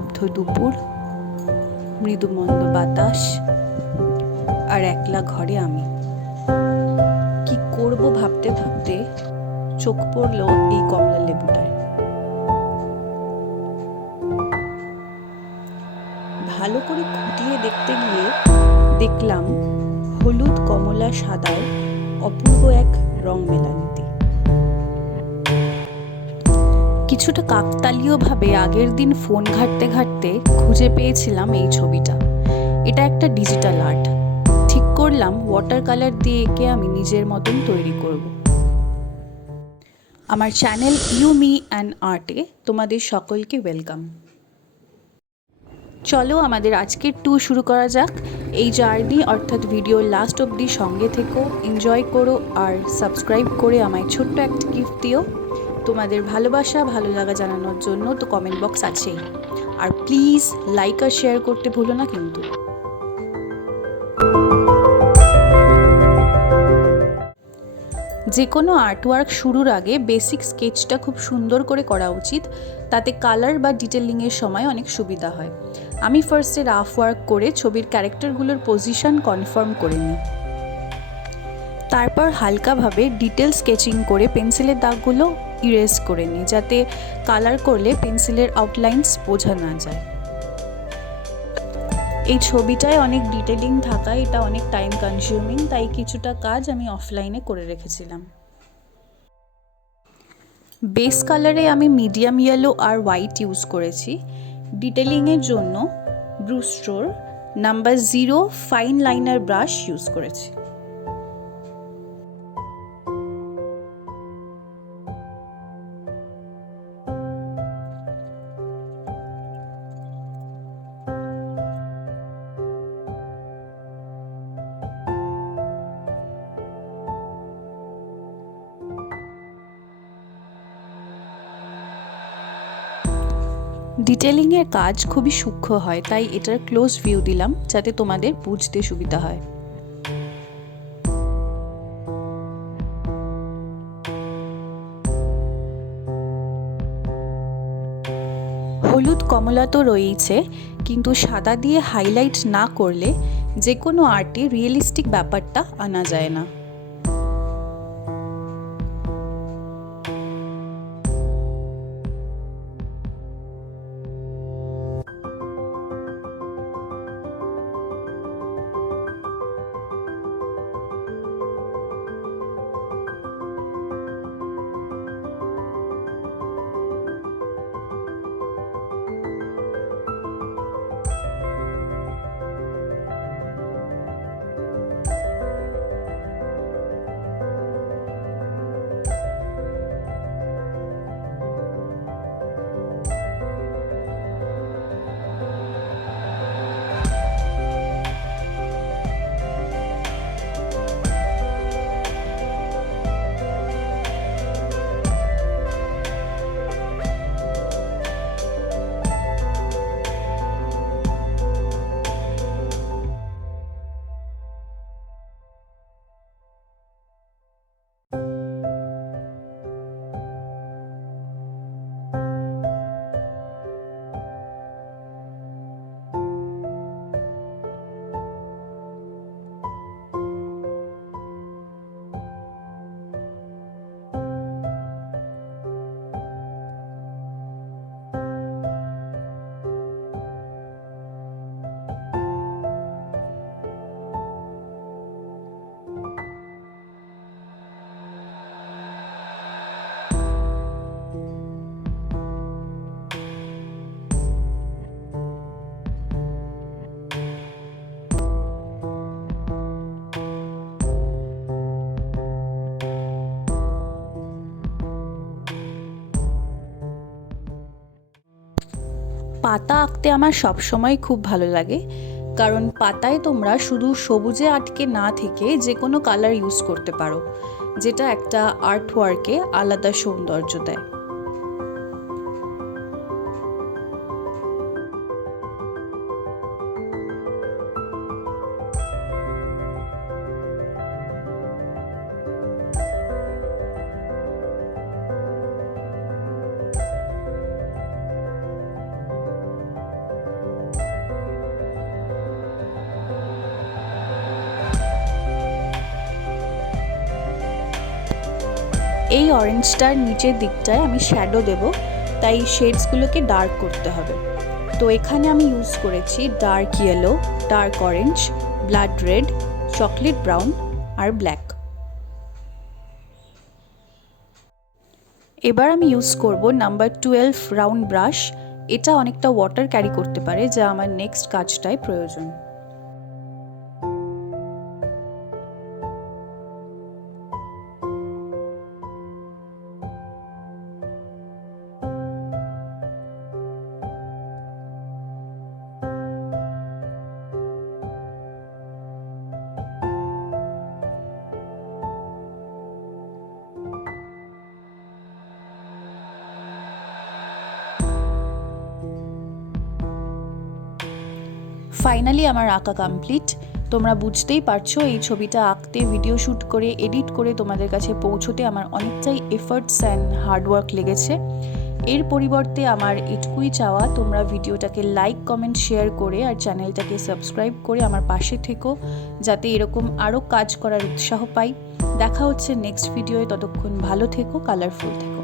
নিস্তব্ধ দুপুর, মৃদুমন্দ বাতাস, আর একলা ঘরে আমি। কি করব ভাবতে ভাবতে চোখ পড়ল এই কমলা লেবুটায়। ভালো করে খুঁটিয়ে দেখতে গিয়ে দেখলাম হলুদ, কমলা, সাদার অপূর্ব এক রং মেলান্তি। কিছুটা কাকতালীয়ভাবে আগের দিন ফোন ঘাঁটতে ঘাঁটতে খুঁজে পেয়েছিলাম এই ছবিটা। এটা একটা ডিজিটাল আর্ট। ঠিক করলাম ওয়াটার কালার দিয়ে একে আমি নিজের মতন তৈরি করব। আমার চ্যানেল ইউ মি অ্যান্ড আর্টে তোমাদের সকলকে ওয়েলকাম। চলো আমাদের আজকের ট্যুর শুরু করা যাক। এই জার্নি অর্থাৎ ভিডিওর লাস্ট অবধি সঙ্গে থেকো, এনজয় করো আর সাবস্ক্রাইব করে আমায় ছোট্ট একটা গিফট দিও। তোমাদের ভালোবাসা ভালো লাগা জানানোর জন্য তো কমেন্ট বক্স আছেই, আর প্লিজ লাইক আর শেয়ার করতে ভুলো না কিন্তু। যে কোনো আর্টওয়ার্ক শুরুর আগে বেসিক স্কেচটা খুব সুন্দর করে করা উচিত, তাতে কালার বা ডিটেলিংয়ের সময় অনেক সুবিধা হয়। আমি ফার্স্টে রাফ ওয়ার্ক করে ছবির ক্যারেক্টারগুলোর পজিশন কনফার্ম করে নিই। তারপর হালকাভাবে ডিটেল স্কেচিং করে পেন্সিলের দাগগুলো ইরেজ করে নিই, যাতে কালার করলে পেন্সিলের আউটলাইন্স বোঝা না যায়। এই ছবিটায় অনেক ডিটেলিং থাকায় এটা অনেক টাইম কনজিউমিং, তাই কিছুটা কাজ আমি অফলাইনে করে রেখেছিলাম। বেস কালারে আমি মিডিয়াম ইয়েলো আর হোয়াইট ইউজ করেছি। ডিটেলিংয়ের জন্য ব্রুস্টোর number 0 fine liner brush use করেছি। ডিটেলিংয়ের কাজ খুবই সূক্ষ্ম হয়, তাই এটার ক্লোজ ভিউ দিলাম যাতে তোমাদের বুঝতে সুবিধা হয়। হলুদ কমলা তো রয়েইছে, কিন্তু সাদা দিয়ে হাইলাইট না করলে যে কোনো আর্টে রিয়েলিস্টিক ব্যাপারটা আনা যায় না। পাতা আঁকতে আমার সবসময় খুব ভালো লাগে, কারণ পাতায় তোমরা শুধু সবুজে আটকে না থেকে যে কোনো কালার ইউজ করতে পারো, যেটা একটা আর্ট ওয়ার্কে আলাদা সৌন্দর্য দেয়। এই অরেঞ্জটার নিচের দিকটায় আমি শ্যাডো দেব, তাই শেডসগুলোকে ডার্ক করতে হবে। তো এখানে আমি ইউজ করেছি dark yellow, dark orange, blood red, chocolate brown আর ব্ল্যাক। এবার আমি ইউজ করব নাম্বার 12 রাউন্ড ব্রাশ। এটা অনেকটা ওয়াটার ক্যারি করতে পারে, যা আমার নেক্সট কাজটায় প্রয়োজন। ফাইনালি আমার আঁকা কমপ্লিট। তোমরা বুঝতেই পারছো এই ছবিটা আঁকতে, ভিডিও শ্যুট করে, এডিট করে তোমাদের কাছে পৌঁছোতে আমার অনেকটাই এফর্টস অ্যান্ড হার্ডওয়ার্ক লেগেছে। এর পরিবর্তে আমার এটুকুই চাওয়া, তোমরা ভিডিওটাকে লাইক, কমেন্ট, শেয়ার করে আর চ্যানেলটাকে সাবস্ক্রাইব করে আমার পাশে থেকো, যাতে এরকম আরও কাজ করার উৎসাহ পাই। দেখা হচ্ছে নেক্সট ভিডিওয়ে, ততক্ষণ ভালো থেকো, কালারফুল থেকো।